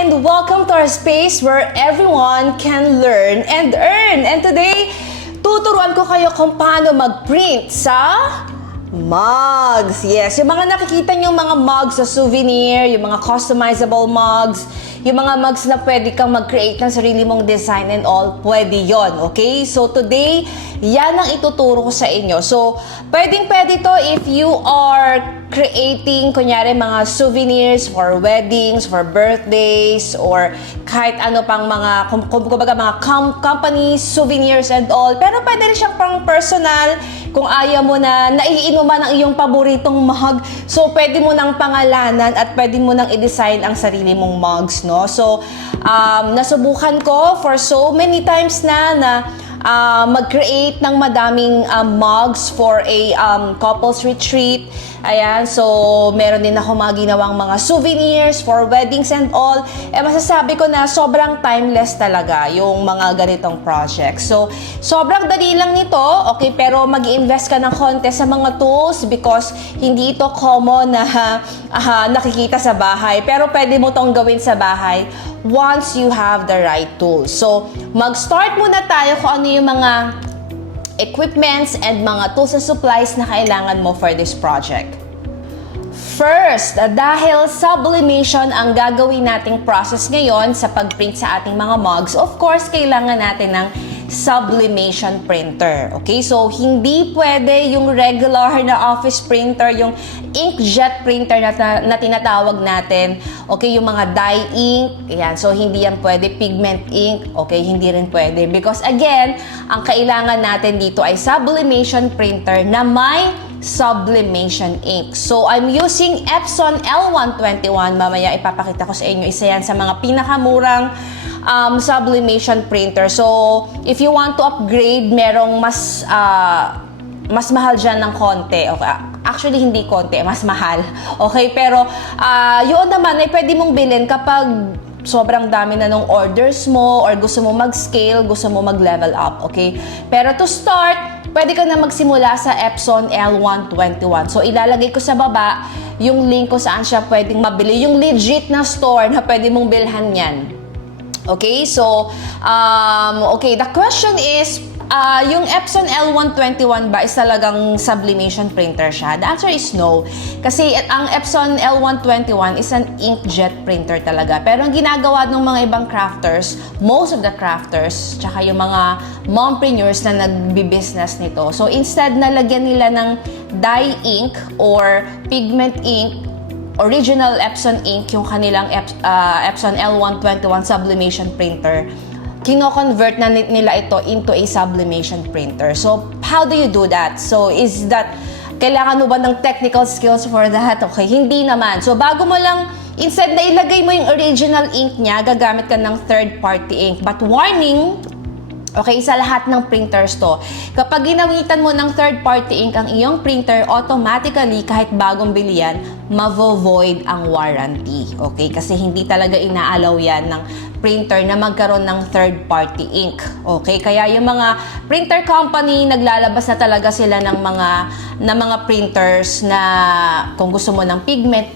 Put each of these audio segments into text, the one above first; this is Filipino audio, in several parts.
and welcome to our space where everyone can learn and earn. And today, tuturuan ko kayo kung paano mag-print sa mugs. Yes, yung mga nakikita nyo mga mugs sa souvenir, yung mga customizable mugs, yung mga mugs na pwede kang mag-create ng sarili mong design and all, pwede yon. Okay? So today, yan ang ituturo ko sa inyo. So, pwedeng-pwede to if you are creating, kunyari, mga souvenirs for weddings, for birthdays, or kahit ano pang mga, kumbaga mga companies, souvenirs and all. Pero pwede rin siyang pang personal, kung ayaw mo na naiinuman ang iyong paboritong mug. So, pwede mo nang pangalanan at pwede mo nang i-design ang sarili mong mugs, no? So, nasubukan ko for so many times na mag-create ng madaming mugs for a couples retreat. Ayan, so meron din ako mga ginawang mga souvenirs for weddings and all. Masasabi ko na sobrang timeless talaga yung mga ganitong projects. So, sobrang dali lang nito, okay, pero mag-i-invest ka ng konti sa mga tools because hindi ito common na nakikita sa bahay. Pero pwede mo tong gawin sa bahay once you have the right tools. So, mag-start muna tayo kung ano yung mga equipments and mga tools and supplies na kailangan mo for this project. First, dahil sublimation ang gagawin nating process ngayon sa pag-print sa ating mga mugs, of course, kailangan natin ng sublimation printer. Okay? So, hindi pwede yung regular na office printer, yung inkjet printer na tinatawag natin. Okay? Yung mga dye ink. Ayan. So, hindi yan pwede. Pigment ink. Okay? Hindi rin pwede. Because, again, ang kailangan natin dito ay sublimation printer na may sublimation ink. So, I'm using Epson L121. Mamaya ipapakita ko sa inyo. Isa yan sa mga pinakamurang sublimation printer. So, if you want to upgrade, merong mas mahal dyan ng konti. Okay. Actually, hindi konti. Mas mahal. Okay? Pero, yun naman ay pwede mong bilhin kapag sobrang dami na nung orders mo or gusto mo mag-scale, gusto mo mag-level up. Okay? Pero to start, pwede ka na magsimula sa Epson L121. So, ilalagay ko sa baba yung link ko saan siya pwedeng mabili. Yung legit na store na pwede mong bilhan yan. Okay? So, okay. The question is, yung Epson L121 ba is talagang sublimation printer siya? The answer is no. Kasi ang Epson L121 is an inkjet printer talaga. Pero ang ginagawa ng mga ibang crafters, most of the crafters, tsaka yung mga mompreneurs na nagbi-business nito. So instead na lagyan nila ng dye ink or pigment ink, original Epson ink, yung kanilang Epson L121 sublimation printer, kino-convert na nila ito into a sublimation printer. So, how do you do that? So, is that, kailangan mo ba ng technical skills for that? Okay, hindi naman. So, bago mo lang, instead na ilagay mo yung original ink niya, gagamit ka ng third-party ink. But warning, okay, sa lahat ng printers to. Kapag ginawitan mo ng third-party ink ang iyong printer, automatically, kahit bagong bili yan, mavo-void ang warranty. Okay? Kasi hindi talaga inaalaw yan ng printer na magkaroon ng third-party ink. Okay? Kaya yung mga printer company, naglalabas na talaga sila ng mga printers na kung gusto mo ng pigment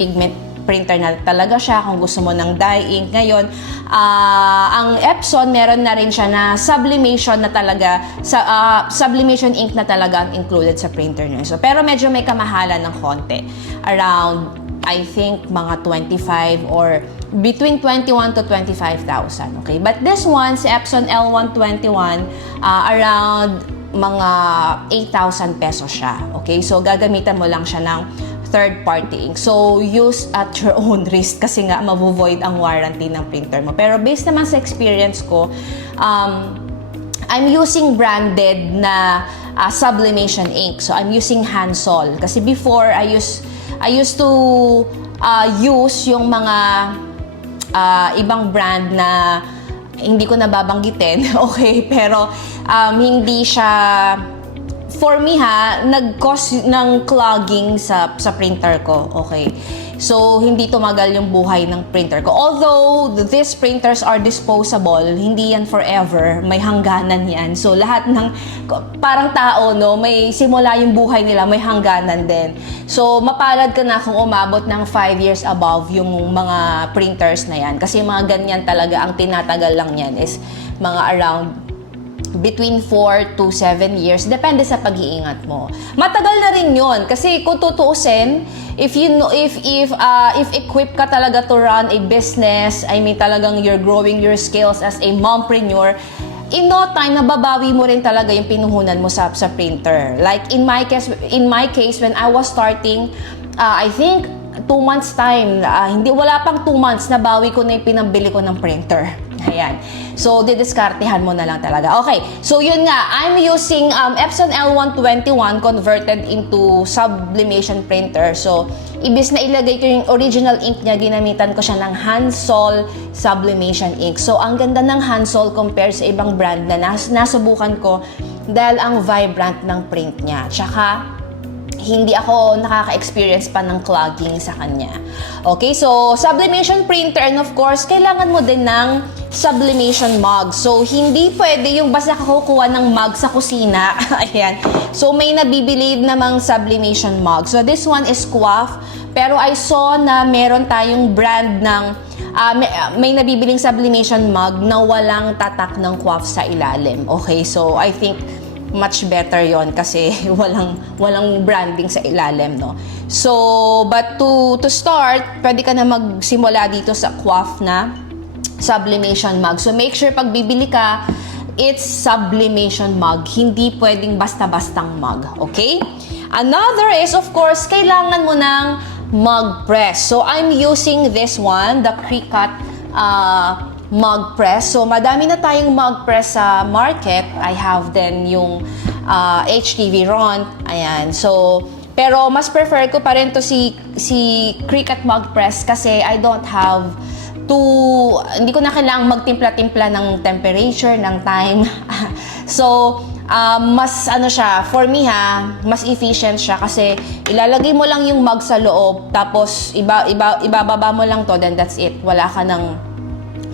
printer na talaga siya. Kung gusto mo ng dye ink ngayon, ang Epson meron na rin siya na sublimation na talaga, sublimation ink na talaga ang included sa printer niya. So, pero medyo may kamahalan ng konti. Around, I think, mga 25 or between 21 to 25,000. Okay? But this one, si Epson L121, around mga 8,000 pesos siya. Okay? So, gagamitan mo lang siya ng third-party ink. So, use at your own risk kasi nga mavo-void ang warranty ng printer mo. Pero based naman sa experience ko, I'm using branded na sublimation ink. So, I'm using Hansol. Kasi before, I used to use yung mga ibang brand na hindi ko nababanggitin. Okay? Pero, hindi siya, for me nag-cause ng clogging sa printer ko. Okay. So, hindi tumagal yung buhay ng printer ko. Although, these printers are disposable, hindi yan forever. May hangganan yan. So, lahat ng, parang tao, no, may simula yung buhay nila, may hangganan din. So, mapalad ka na kung umabot ng 5 years above yung mga printers na yan. Kasi mga ganyan talaga, ang tinatagal lang yan is mga around between 4 to 7 years, depende sa pag-iingat mo. Matagal na rin 'yon kasi kung tutuusin, if equipped ka talaga to run a business, I mean talagang you're growing your skills as a mompreneur, in no time nababawi mo rin talaga yung pinuhunan mo sa printer. Like in my case when I was starting, I think 2 months time, wala pang 2 months, nabawi ko na yung pinambili ko ng printer. Ayan. So, didiskartehan mo na lang talaga. Okay. So, yun nga. I'm using Epson L121 converted into sublimation printer. So, ibis na ilagay ko yung original ink niya, ginamitan ko siya ng Hansol sublimation ink. So, ang ganda ng Hansol compared sa ibang brand na nasubukan ko dahil ang vibrant ng print niya. Tsaka, hindi ako nakaka-experience pa ng clogging sa kanya. Okay, so sublimation printer and of course, kailangan mo din ng sublimation mug. So, hindi pwede yung basta kukuha ng mug sa kusina. Ayan. So, may nabibili namang sublimation mug. So, this one is Quaff. Pero I saw na meron tayong brand ng may nabibiling sublimation mug na walang tatak ng Quaff sa ilalim. Okay, so I think much better yon kasi walang branding sa ilalim, no? So, but to start, pwede ka na magsimula dito sa Quaff na sublimation mug. So, make sure pag bibili ka, it's sublimation mug. Hindi pwedeng basta-bastang mug, okay? Another is, of course, kailangan mo ng mug press. So, I'm using this one, the Cricut mug press. So, madami na tayong mug press sa market. I have then yung HTV Ron. Ayan. So, pero mas prefer ko pa rin to si Cricut mug press kasi I don't have hindi ko na kailangang magtimpla-timpla ng temperature, ng time. So, mas siya, for me mas efficient siya kasi ilalagay mo lang yung mug sa loob tapos ibababa mo lang to, then that's it. Wala ka nang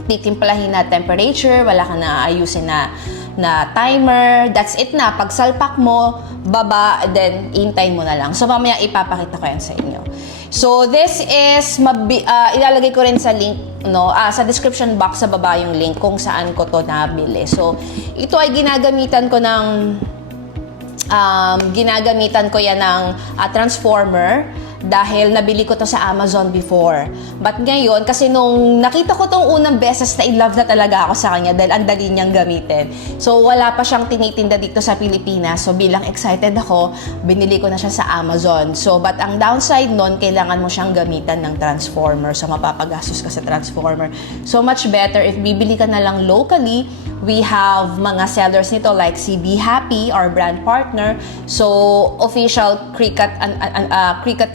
titimplahin na temperature, wala ka na ayusin na timer, that's it na. Pag salpak mo, baba, then hintay mo na lang. So, mamaya ipapakita ko yan sa inyo. So, this is, ilalagay ko rin sa link, no, sa description box sa baba yung link kung saan ko to nabili. So, ito ay ginagamitan ko yan ng transformer dahil nabili ko to sa Amazon before. But ngayon, kasi nung nakita ko tong unang beses na in love na talaga ako sa kanya dahil ang dali niyang gamitin. So, wala pa siyang tinitinda dito sa Pilipinas. So, bilang excited ako, binili ko na siya sa Amazon. So, but ang downside nun, kailangan mo siyang gamitan ng transformer. So, mapapagastos ka sa transformer. So, much better if bibili ka na lang locally. We have mga sellers nito like si Be Happy, our brand partner. So, official Cricut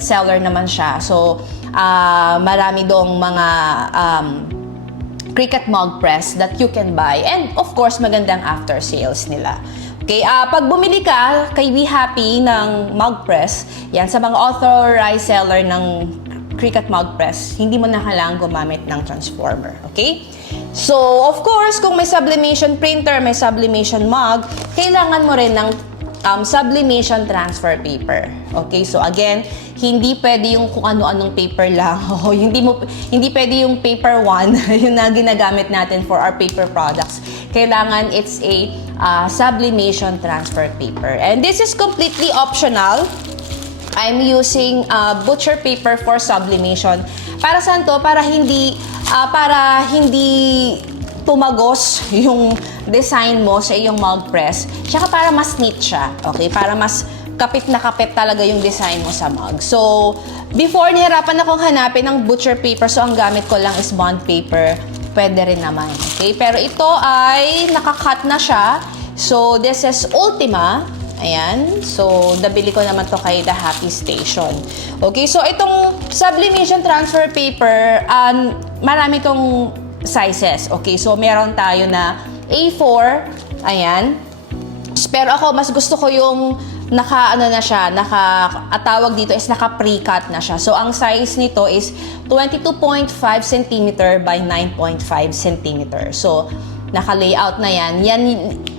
seller naman siya. So, marami dong mga Cricut mug press that you can buy. And of course, magandang after sales nila. Okay, pag bumili ka kay Be Happy ng mug press, yan, sa mga authorized seller ng Cricut mug press, hindi mo na kailangan gumamit ng transformer. Okay? So, of course, kung may sublimation printer, may sublimation mug, kailangan mo rin ng sublimation transfer paper. Okay? So, again, hindi pwede yung kung ano-anong paper lang. Hindi pwede yung paper one, yung na ginagamit natin for our paper products. Kailangan it's a sublimation transfer paper. And this is completely optional. I'm using butcher paper for sublimation. Para saan to? Para hindi tumagos yung design mo sa iyong mug press. Tsaka para mas neat siya. Okay? Para mas kapit na kapit talaga yung design mo sa mug. So, before nihirapan akong hanapin ng butcher paper, so ang gamit ko lang is bond paper. Pwede rin naman. Okay? Pero ito ay nakakat na siya. So, this is Ultima. Ayan. So, nabili ko naman to kay The Happy Station. Okay, so itong sublimation transfer paper, marami tong sizes. Okay, so meron tayo na A4. Ayan. Pero ako, mas gusto ko yung ano na siya, tawag dito is naka-pre-cut na siya. So, ang size nito is 22.5 cm by 9.5 cm. So, naka-layout na yan.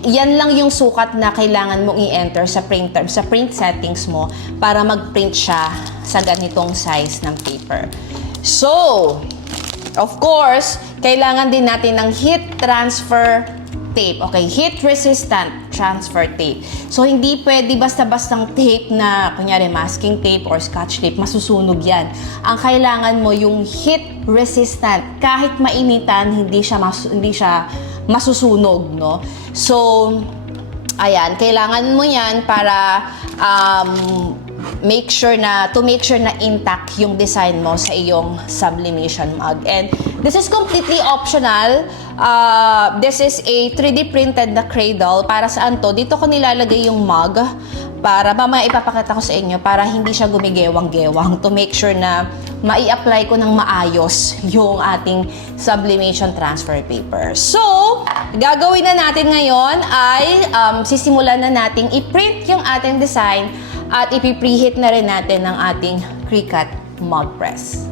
Yan lang yung sukat na kailangan mong i-enter sa printer, sa print settings mo para mag-print siya sa ganitong size ng paper. So, of course, kailangan din natin ng heat transfer tape. Okay, heat resistant transfer tape. So, hindi pwede basta-bastang tape na, kunyari, masking tape or scotch tape, masusunog yan. Ang kailangan mo yung heat resistant. Kahit mainitan, hindi siya masusunog, no? So, ayan, kailangan mo yan para to make sure na intact yung design mo sa iyong sublimation mug. And this is completely optional. This is a 3D printed na cradle. Para saan to? Dito ko nilalagay yung mug para mamaya ipapakita ko sa inyo para hindi siya gumigewang-gewang, to make sure na mai-apply ko ng maayos yung ating sublimation transfer paper. So, gagawin na natin ngayon ay sisimulan na nating i-print yung ating design at ipipreheat na rin natin ng ating Cricut mug press.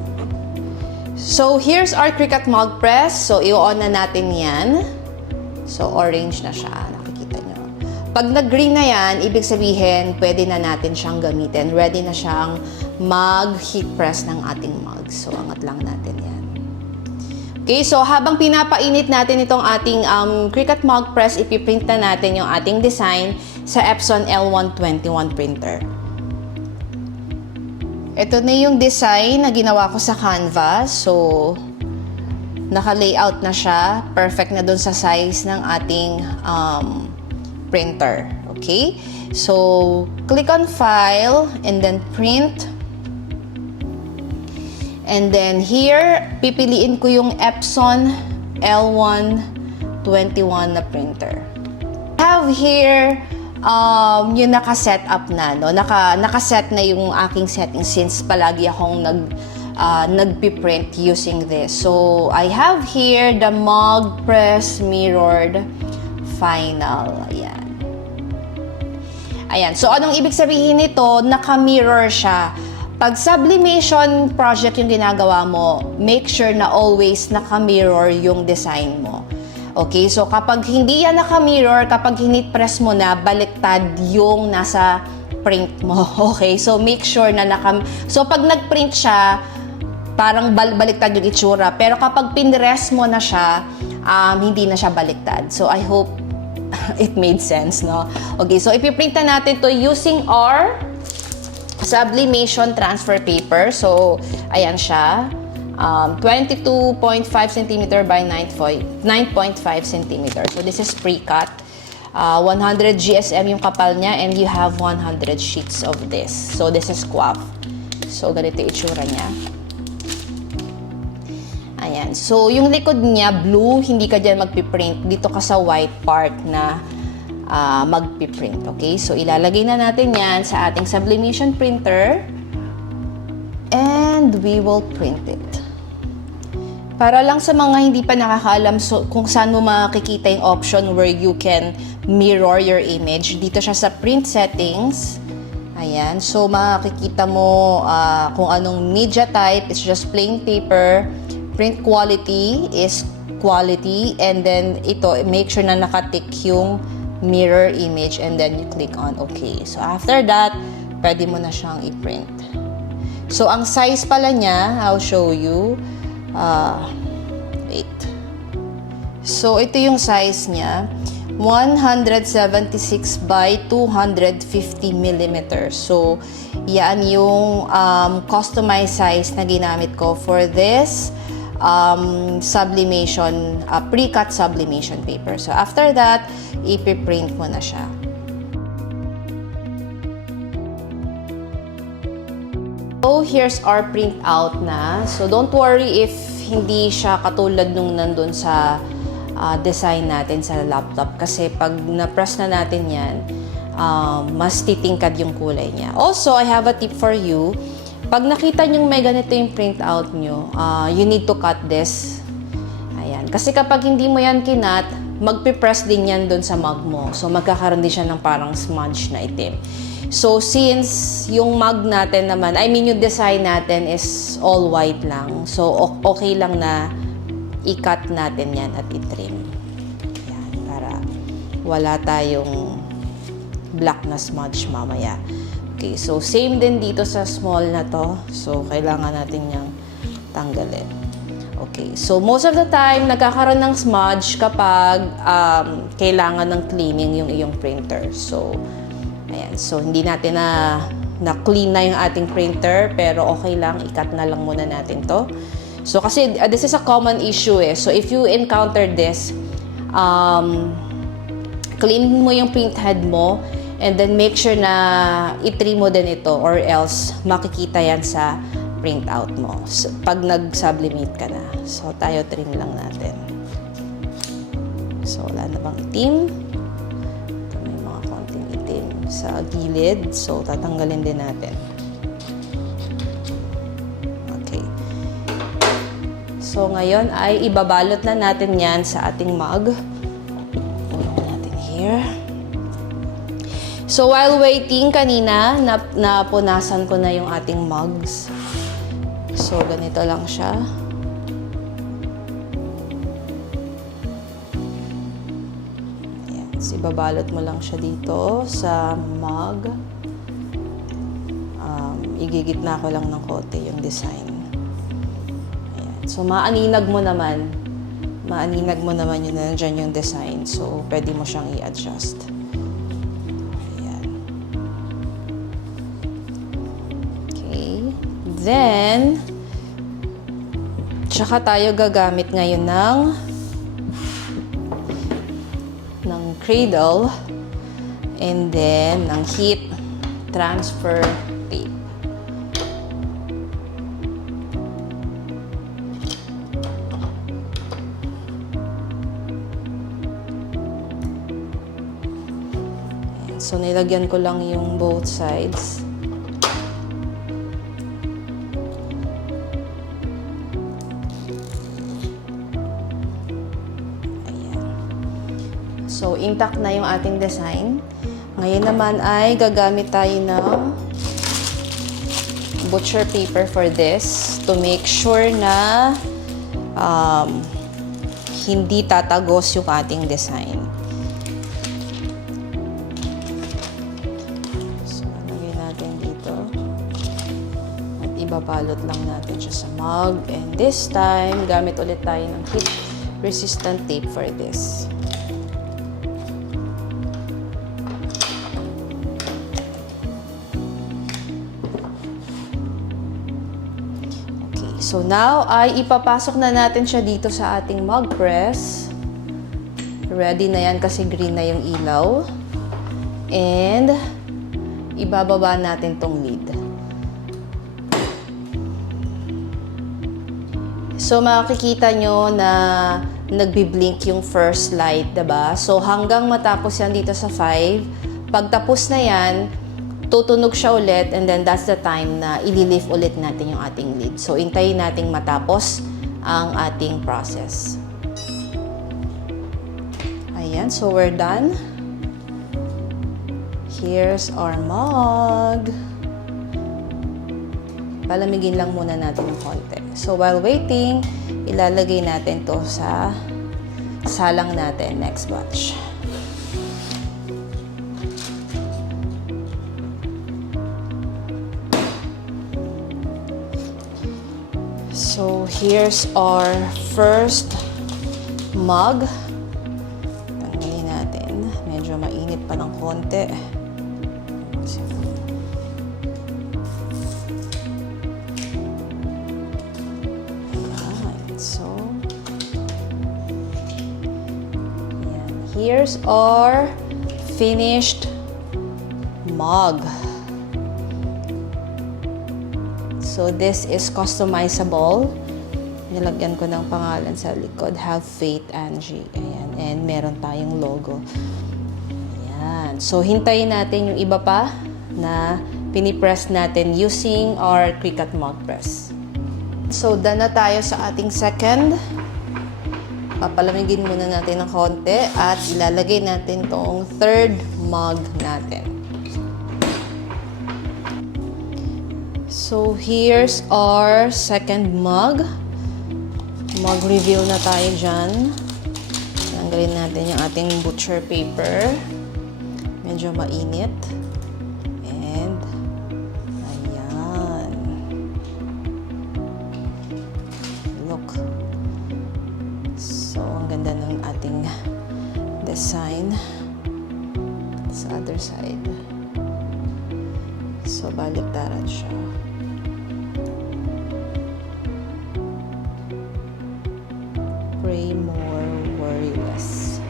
So, here's our Cricut mug press. So, i-on na natin yan. So, orange na siya. Nakikita nyo. Pag nag-green na yan, ibig sabihin, pwede na natin siyang gamitin. Ready na siyang mag-heat press ng ating mug. So, angat lang natin yan. Okay, so habang pinapainit natin itong ating Cricut mug press, ipiprint na natin yung ating design sa Epson L121 printer. Ito na yung design na ginawa ko sa Canva. So, naka-layout na siya. Perfect na dun sa size ng ating printer. Okay? So, click on File and then Print. And then here, pipiliin ko yung Epson L121 na printer. I have here yung naka-set up na, no? Naka-set na yung aking settings since palagi akong nagpiprint using this. So, I have here the mug press mirrored final. Ayan. Ayan. So, anong ibig sabihin nito? Naka-mirror siya. Pag sublimation project yung ginagawa mo, make sure na always naka-mirror yung design mo. Okay, so kapag hindi yan naka-mirror, kapag hinit-press mo na, baliktad yung nasa print mo. Okay, so make sure na So pag nag-print siya, parang baliktad yung itsura. Pero kapag pinress mo na siya, hindi na siya baliktad. So I hope it made sense, no? Okay, so ipiprint na natin to using our sublimation transfer paper. So, ayan siya. 22.5 cm by 9.5 cm. So, this is pre-cut. 100 GSM yung kapal niya and you have 100 sheets of this. So, this is QAF. So, ganito yung itsura niya. Ayan. So, yung likod niya, blue, hindi ka dyan magpiprint. Dito ka sa white part na magpiprint. Okay? So, ilalagay na natin yan sa ating sublimation printer and we will print it. Para lang sa mga hindi pa nakakaalam kung saan mo makikita yung option where you can mirror your image, dito siya sa print settings. Ayan. So, makikita mo kung anong media type. It's just plain paper. Print quality is quality. And then, ito, make sure na nakatick yung mirror image and then you click on OK. So, after that, pwede mo na siyang i-print. So, ang size pala niya, I'll show you. Wait. So, ito yung size niya. 176 by 250 mm. So, yan yung customized size na ginamit ko for this sublimation, pre-cut sublimation paper. So, after that, ipiprint mo na siya. So, here's our print out na. So, don't worry if hindi siya katulad nung nandun sa design natin sa laptop. Kasi pag na-press na natin yan, mas titingkad yung kulay niya. Also, I have a tip for you. Pag nakita nyo may ganito yung print out nyo, you need to cut this. Ayan. Kasi kapag hindi mo yan kinat, magpipress din yan dun sa mug mo. So, magkakaroon din siya ng parang smudge na itim. So, since yung mug natin naman, I mean yung design natin is all white lang. So, okay lang na i-cut natin yan at i-trim. Yan, para wala tayong black na smudge mamaya. Okay, so same din dito sa small na to. So, kailangan natin niyang tanggalin. Okay, so most of the time, nagkakaroon ng smudge kapag kailangan ng cleaning yung iyong printer. So, ayan. So, hindi natin na-clean na yung ating printer, pero okay lang, i-cut na lang muna natin to. So, kasi this is a common issue eh. So, if you encounter this, clean mo yung print head mo, and then make sure na i-trim mo din ito, or else makikita yan sa printout mo. So, pag nag-sublimate ka na. So, tayo trim lang natin. So, wala na bang itim? Ito may mga konting itim sa gilid. So, tatanggalin din natin. Okay. So, ngayon ay ibabalot na natin yan sa ating mug. Puno natin here. So, while waiting kanina, napunasan ko na yung ating mugs. So, ganito lang siya. Ayan. So, ibabalot mo lang siya dito sa mug. Igigitna ko lang ng konti yung design. Ayan. So, maaninag mo naman yun na nandyan yung design. So, pwede mo siyang i-adjust. Then, tsaka tayo gagamit ngayon ng cradle and then ng heat transfer tape. So, nilagyan ko lang yung both sides. So, intact na yung ating design. Ngayon naman ay gagamit tayo ng butcher paper for this to make sure na hindi tatagos yung ating design. So, lagay natin dito. At ibabalot lang natin siya sa mug. And this time, gamit ulit tayo ng heat-resistant tape for this. So now, ay ipapasok na natin siya dito sa ating mug press. Ready na yan kasi green na yung ilaw. And, ibababa natin tong lid. So, makikita nyo na nagbi-blink yung first light, diba? So, hanggang matapos yan dito sa 5. Pagtapos na yan, tutunog siya ulit, and then that's the time na ililift ulit natin yung ating lid. So, intayin nating matapos ang ating process. Ayan, so we're done. Here's our mug. Palamigin lang muna natin ng konti. So, while waiting, ilalagay natin to sa salang natin, next batch. So, here's our first mug. Tanggalin natin. Medyo mainit pa ng konti. Alright, so, yan. Here's our finished mug. So, this is customizable. Nilagyan ko ng pangalan sa likod. Have Faith, Angie. Ayan. And meron tayong logo. Ayan. So, hintayin natin yung iba pa na pinipress natin using our Cricut mug press. So, done na tayo sa ating second. Papalamigin muna natin ng konti at ilalagay natin tong third mug natin. So, here's our second mug. Mag-reveal na tayo dyan. Tanggalin natin yung ating butcher paper. Medyo mainit. And, ayan. Look. So, ang ganda ng ating design. Sa other side. So, baliktaran siya. Pray more, worry less.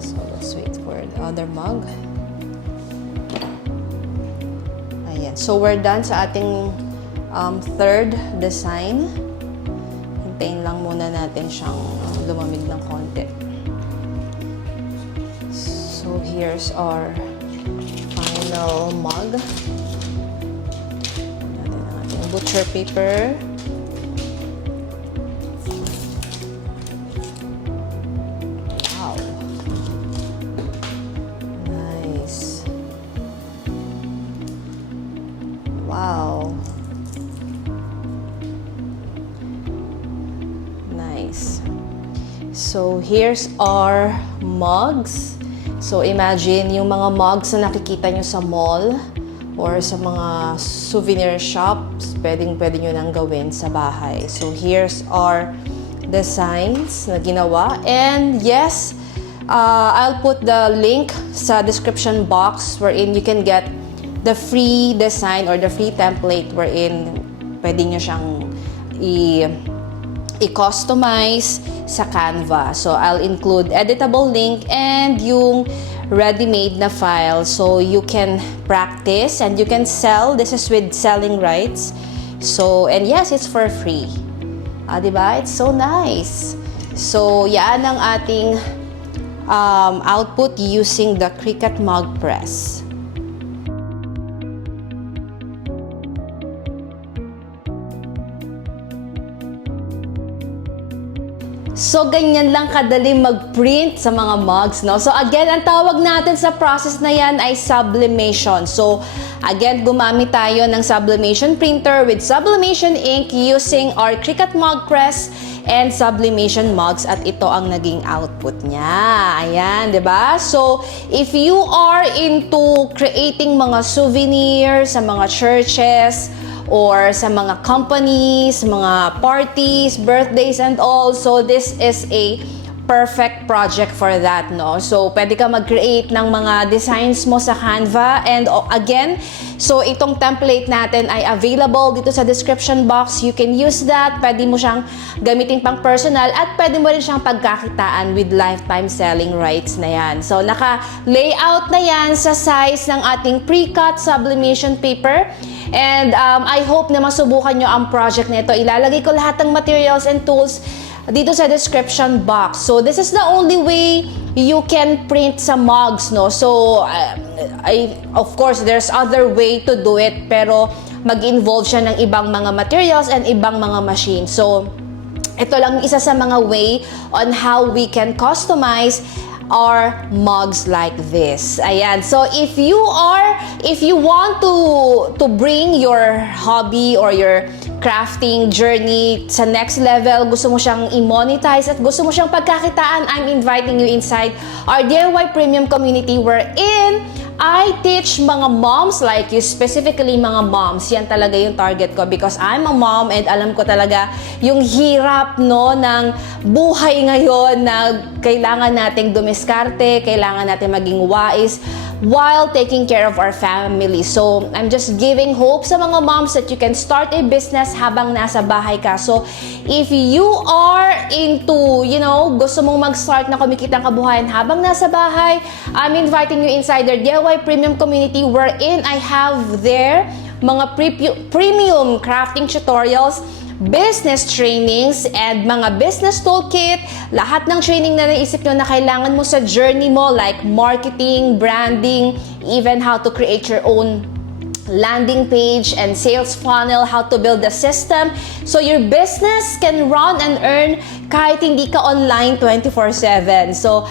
So, let's wait for the other mug. Ayan. So, we're done sa ating third design. Hintayin lang muna natin siyang lumamig ng konti. So, here's our final mug. Natin ang ating butcher paper. Wow. Nice. Wow. Nice. So, here's our mugs. So, imagine yung mga mugs na nakikita nyo sa mall or sa mga souvenir shops, pwedeng-pwede nyo nang gawin sa bahay. So, here's our designs na ginawa. And yes, I'll put the link sa description box wherein you can get the free design or the free template wherein pwede nyo siyang i-customize sa Canva. So, I'll include editable link and yung ready-made na file so you can practice and you can sell. This is with selling rights. So, and yes, it's for free. Diba? It's so nice. So, yan ang ating output using the Cricut Mug Press. So, ganyan lang kadali mag-print sa mga mugs, no? So, again, ang tawag natin sa process na yan ay sublimation. So, again, gumamit tayo ng sublimation printer with sublimation ink using our Cricut Mug Press and sublimation mugs at ito ang naging output niya. Ayan, di ba? So, if you are into creating mga souvenirs sa mga churches, or sa mga companies, mga parties, birthdays, and all. So, this is a perfect project for that, no? So, pwede ka mag-create ng mga designs mo sa Canva. And again, so itong template natin ay available dito sa description box. You can use that. Pwede mo siyang gamitin pang personal at pwede mo rin siyang pagkakitaan with lifetime selling rights na yan. So, naka-layout na yan sa size ng ating pre-cut sublimation paper. And I hope na masubukan nyo ang project nito. Ilalagay ko lahat ng materials and tools dito sa description box. So, this is the only way you can print sa mugs, no? So, of course, there's other way to do it, pero mag-involve siya ng ibang mga materials and ibang mga machines. So, ito lang isa sa mga way on how we can customize our mugs like this. Ayan. So, if you want to bring your hobby or your crafting journey sa next level, gusto mo siyang i-monetize at gusto mo siyang pagkakitaan, I'm inviting you inside our DIY Premium community wherein I teach mga moms like you, specifically mga moms. Yan talaga yung target ko because I'm a mom and alam ko talaga yung hirap, no, ng buhay ngayon na kailangan nating dumiskarte, kailangan natin maging wise while taking care of our family. So, I'm just giving hope sa mga moms that you can start a business habang nasa bahay ka. So, if you are into, gusto mong mag-start na kumikita ng kabuhayan habang nasa bahay, I'm inviting you inside their DIY Premium community wherein I have there mga premium crafting tutorials, business trainings, and mga business toolkit, lahat ng training na naisip nyo na kailangan mo sa journey mo like marketing, branding, even how to create your own landing page and sales funnel, how to build the system so your business can run and earn kahit hindi ka online 24/7. So,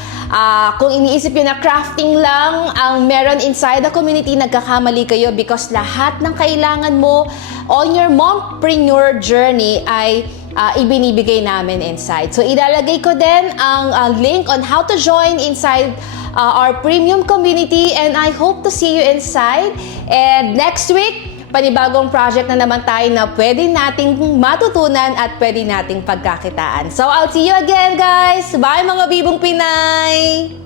kung iniisip nyo na crafting lang ang meron inside the community, nagkakamali kayo because lahat ng kailangan mo on your mompreneur journey ay ibinibigay namin inside. So, ilalagay ko din ang link on how to join inside our premium community, and I hope to see you inside. And next week, panibagong project na naman tayo na pwede nating matutunan at pwede nating pagkakitaan. So, I'll see you again, guys! Bye, mga Bibong Pinay!